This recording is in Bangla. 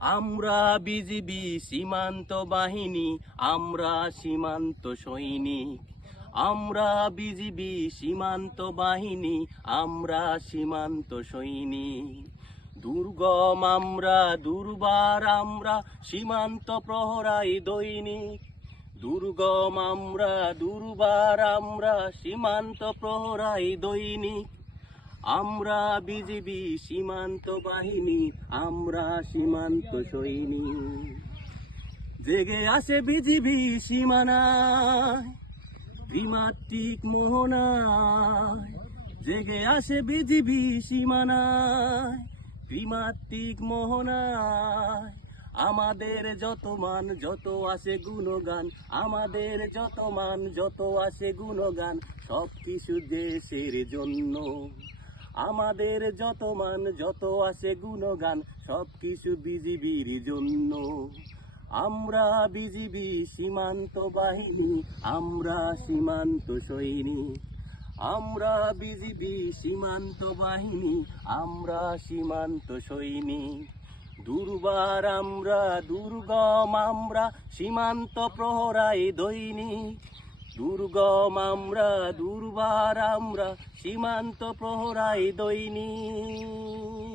আমরা বিজিবি সীমান্ত বাহিনী, আমরা সীমান্ত সৈনিক। আমরা বিজিবি সীমান্ত বাহিনী, আমরা সীমান্ত সৈনিক। দুর্গম আমরা, দুর্বার আমরা, সীমান্ত প্রহরাই দৈনিক। দুর্গম আমরা, দুর্বার আমরা, সীমান্ত প্রহরাই দৈনিক। আমরা বিজিবি সীমান্ত বাহিনী, আমরা সীমান্ত সৈনিক। জেগে আসে বিজিবি সীমানায়, ত্রিমাত্রিক মোহনায়। জেগে আসে বিজিবি সীমানায়, ত্রিমাত্রিক মোহনায়। আমাদের যত মান যত আসে গুণগান, আমাদের যত মান যত আসে গুণগান, সব কিছু দেশের জন্য। আমাদের যত মান যত আসে গুণগান, সব কিছু বিজিবির জন্য। আমরা বিজিবি সীমান্ত বাহিনী, আমরা সীমান্ত সৈনিক। আমরা বিজিবি সীমান্ত বাহিনী, আমরা সীমান্ত সৈনিক। দুর্বার আমরা, দুর্গম আমরা, সীমান্ত প্রহরাই দৈনিক। দুর্গম আমরা, দুর্বার আমরা, সীমান্ত প্রহরাই দৈনিক।